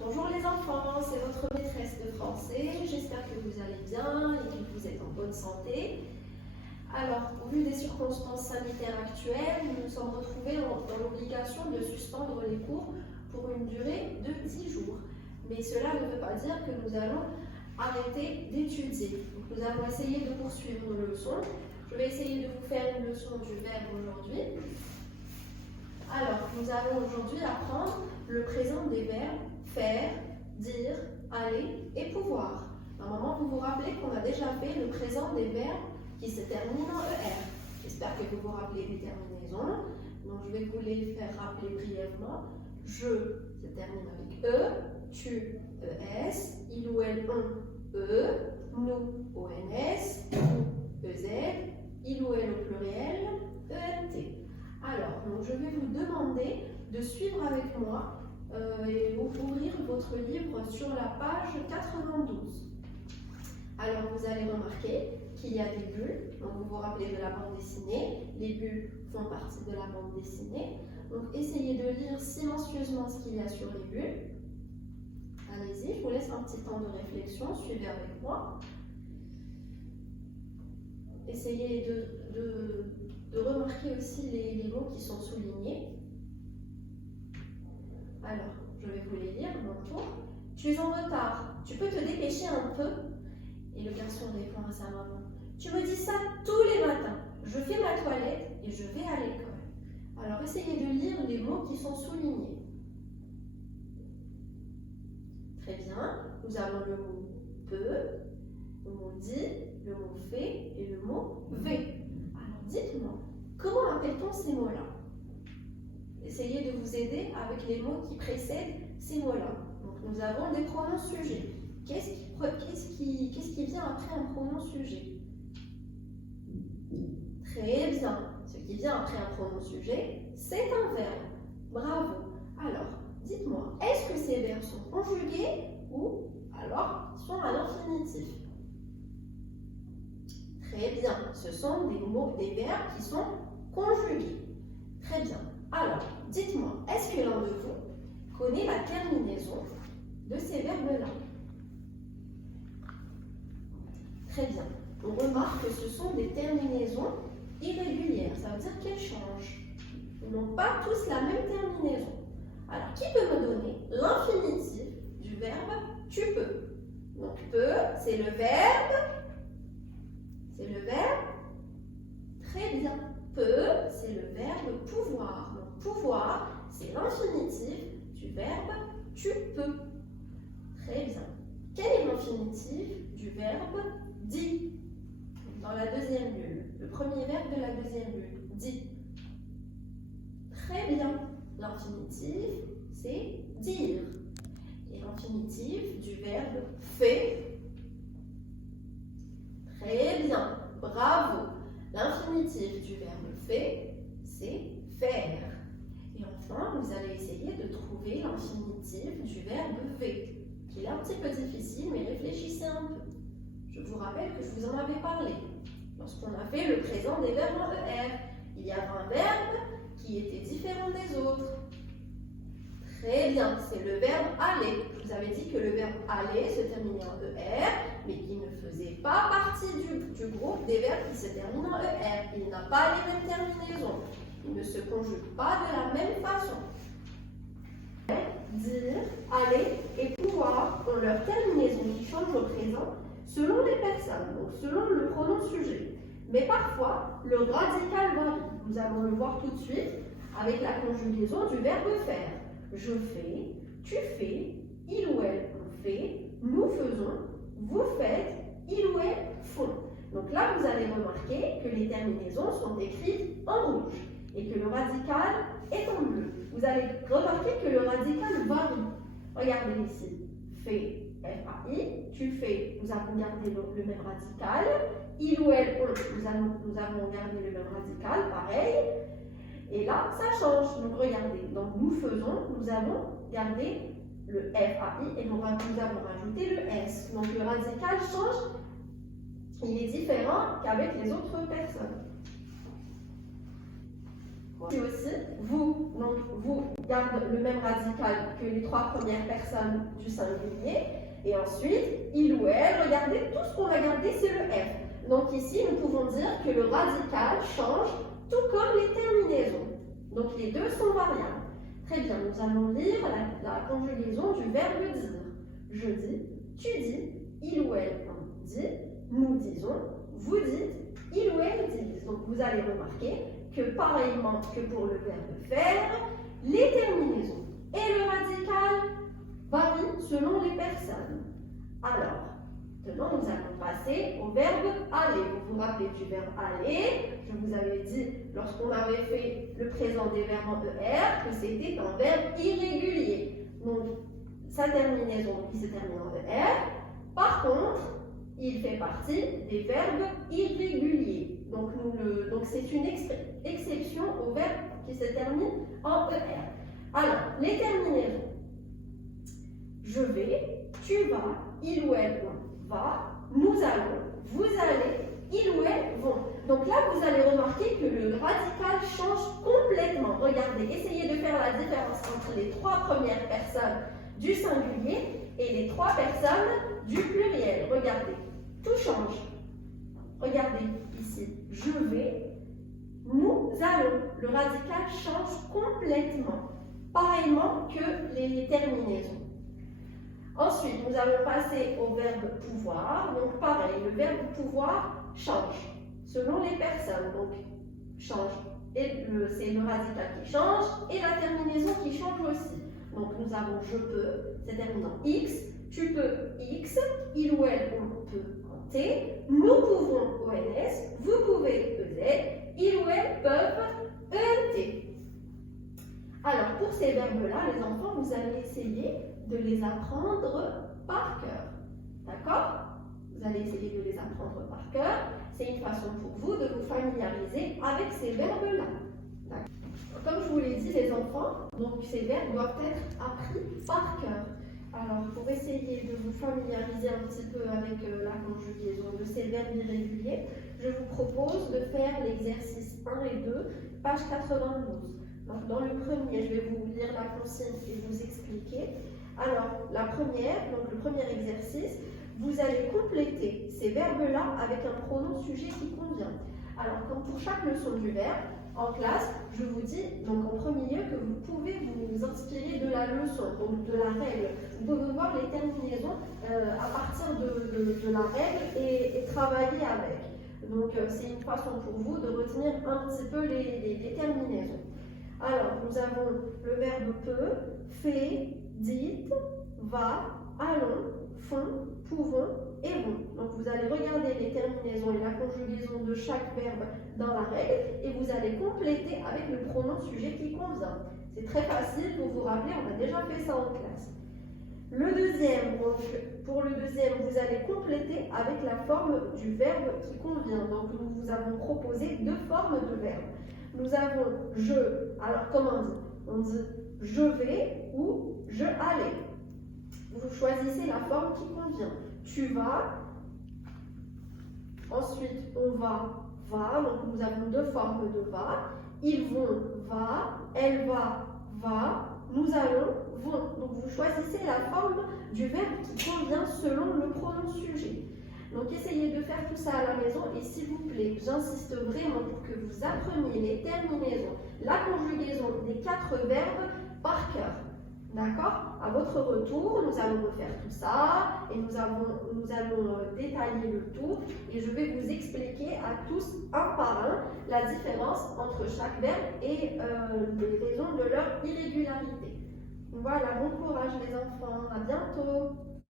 Bonjour les enfants, c'est votre maîtresse de français. J'espère que vous allez bien et que vous êtes en bonne santé. Alors, au vu des circonstances sanitaires actuelles, nous nous sommes retrouvés dans l'obligation de suspendre les cours pour une durée de 10 jours. Mais cela ne veut pas dire que nous allons arrêter d'étudier. Donc, nous allons essayer de poursuivre nos leçons. Je vais essayer de vous faire une leçon du verbe aujourd'hui. Alors, nous allons aujourd'hui apprendre le présent des verbes faire, dire, aller et pouvoir. Normalement, vous vous rappelez qu'on a déjà fait le présent des verbes qui se terminent en ER. J'espère que vous vous rappelez des terminaisons. Donc, je vais vous les faire rappeler brièvement. Je se termine avec E, tu, ES, il ou elle, on, E, nous, ONS, vous, EZ, il ou elle au pluriel, ENT. Alors, donc, je vais vous demander de suivre avec moi et ouvrir votre livre sur la page 92. Alors, vous allez remarquer qu'il y a des bulles. Donc, vous vous rappelez de la bande dessinée. Les bulles font partie de la bande dessinée. Donc, essayez de lire silencieusement ce qu'il y a sur les bulles. Allez-y, je vous laisse un petit temps de réflexion. Suivez avec moi. Essayez de remarquer aussi les mots qui sont soulignés. Alors, je vais vous les lire à mon tour. Tu es en retard, tu peux te dépêcher un peu? Et le garçon répond à sa maman. Tu me dis ça tous les matins. Je fais ma toilette et je vais à l'école. Alors, essayez de lire les mots qui sont soulignés. Très bien. Nous avons le mot peut, le mot dit, le mot fait et le mot V. Alors, dites-moi, comment appelle-t-on ces mots-là? Essayez de vous aider avec les mots qui précèdent ces mots-là. Donc, nous avons des pronoms sujets. Qu'est-ce qui vient après un pronom sujet? Très bien. Ce qui vient après un pronom sujet, c'est un verbe. Bravo. Alors, dites-moi, est-ce que ces verbes sont conjugués ou alors sont à l'infinitif? Très bien. Ce sont des verbes qui sont conjugués. Très bien. Alors, dites-moi, est-ce que l'un de vous connaît la terminaison de ces verbes-là? Très bien. On remarque que ce sont des terminaisons irrégulières. Ça veut dire qu'elles changent. Ils n'ont pas tous la même terminaison. Alors, qui peut me donner l'infinitif du verbe tu peux? Donc, peux, c'est le verbe. C'est le verbe. Très bien. Peut, c'est le verbe pouvoir. Donc, pouvoir, c'est l'infinitif du verbe tu peux. Très bien. Quel est l'infinitif du verbe dit? Dans la deuxième bulle. Le premier verbe de la deuxième bulle. Dit. Très bien. L'infinitif, c'est dire. Et l'infinitif du verbe fait. Très bien. Bravo. L'infinitif du verbe fait, c'est faire. Et enfin, vous allez essayer de trouver l'infinitif du verbe V, qui est un petit peu difficile, mais réfléchissez un peu. Je vous rappelle que je vous en avais parlé. Lorsqu'on a fait le présent des verbes en ER, il y avait un verbe qui était différent des autres. Très bien, c'est le verbe aller. Je vous avais dit que le verbe aller se terminait en ER, mais qu'il ne faisait pas partie du groupe des verbes qui se terminent en ER. Il n'a pas les mêmes terminaisons. Il ne se conjugue pas de la même façon. Dire, aller et pouvoir ont leur terminaison qui change au présent selon les personnes, donc selon le pronom sujet. Mais parfois, le radical varie. Nous allons le voir tout de suite avec la conjugaison du verbe faire. Je fais, tu fais, il ou elle on fait, nous faisons, vous faites, il ou elle font. Donc là, vous allez remarquer que les terminaisons sont écrites en rouge et que le radical est en bleu. Vous allez remarquer que le radical varie. Regardez ici. Fait, F-A-I, tu fais, nous avons gardé le même radical. Il ou elle, on, nous avons gardé le même radical, pareil. Et là, ça change. Donc, regardez. Donc, nous faisons, nous avons gardé le FAI et nous avons rajouté le S. Donc, le radical change. Il est différent qu'avec les autres personnes. Voilà. Ici aussi, vous gardez le même radical que les 3 premières personnes du singulier. Et ensuite, il ou elle, regardez, tout ce qu'on va garder, c'est le F. Donc ici, nous pouvons dire que le radical change tout comme les terminaisons. Donc les deux sont variables. Très bien, nous allons lire la conjugaison du verbe dire. Je dis, tu dis, il ou elle dit, nous disons, vous dites, il ou elle dit. Donc vous allez remarquer que pareillement que pour le verbe faire, les terminaisons et le radical varient selon les personnes. Alors, maintenant nous allons passer au verbe aller. Vous vous rappelez du verbe aller? Je vous avais dit lorsqu'on avait fait le présent des verbes en ER que c'était un verbe irrégulier. Donc sa terminaison qui se termine en ER. Par contre, il fait partie des verbes irréguliers. Donc c'est une exception au verbe qui se termine en ER. Alors, les terminaisons. Je vais, tu vas, il ou elle va, nous allons, vous allez, il ou elle vont. Donc là, vous allez remarquer que le radical change complètement. Regardez, essayez de faire la différence entre les 3 premières personnes du singulier et les 3 personnes du pluriel. Regardez, tout change. Regardez ici, je vais, nous allons. Le radical change complètement, pareillement que les terminaisons. Ensuite, nous allons passer au verbe pouvoir. Donc pareil, le verbe pouvoir change selon les personnes. Donc change. Et c'est le radical qui change et la terminaison qui change aussi. Donc nous avons je peux, c'est terminé en X, tu peux X, il ou elle on peut en T, nous pouvons ONS, vous pouvez EZ, il ou elle peuvent ENT. Alors pour ces verbes-là, les enfants, vous allez essayer de les apprendre par cœur. D'accord? Vous allez essayer de les apprendre par cœur. C'est une façon pour vous de vous familiariser avec ces verbes-là. Comme je vous l'ai dit, les enfants, donc ces verbes doivent être appris par cœur. Alors, pour essayer de vous familiariser un petit peu avec la conjugaison de ces verbes irréguliers, je vous propose de faire l'exercice 1 et 2, page 92. Donc, dans le premier, je vais vous lire la consigne et vous expliquer. Alors, le premier exercice, vous allez compléter ces verbes-là avec un pronom sujet qui convient. Alors, comme pour chaque leçon du verbe, en classe, je vous dis donc en premier lieu que vous pouvez vous inspirer de la leçon, donc de la règle. Vous pouvez voir les terminaisons à partir de la règle et travailler avec. Donc, c'est une façon pour vous de retenir un petit peu les terminaisons. Alors, nous avons le verbe peut, fait, dites, va, allons, font, pouvons et vont. Donc, vous allez regarder les terminaisons et la conjugaison de chaque verbe dans la règle et vous allez compléter avec le pronom sujet qui convient. C'est très facile pour vous rappeler, on a déjà fait ça en classe. Le deuxième, donc pour le deuxième, vous allez compléter avec la forme du verbe qui convient. Donc, nous vous avons proposé 2 formes de verbe. Nous avons je, alors comment on dit? On dit je vais ou je allais. Vous choisissez la forme qui convient. Tu vas, ensuite on va, donc nous avons 2 formes de va. Ils vont, va, elle va, nous allons, vont. Donc vous choisissez la forme du verbe qui convient selon le pronom sujet. Donc essayez de faire tout ça à la maison et s'il vous plaît, j'insiste vraiment pour que vous appreniez les terminaisons, la conjugaison des 4 verbes par cœur. D'accord? À votre retour, nous allons refaire tout ça et nous allons détailler le tout et je vais vous expliquer à tous un par un la différence entre chaque verbe et les raisons de leur irrégularité. Voilà, bon courage les enfants, à bientôt!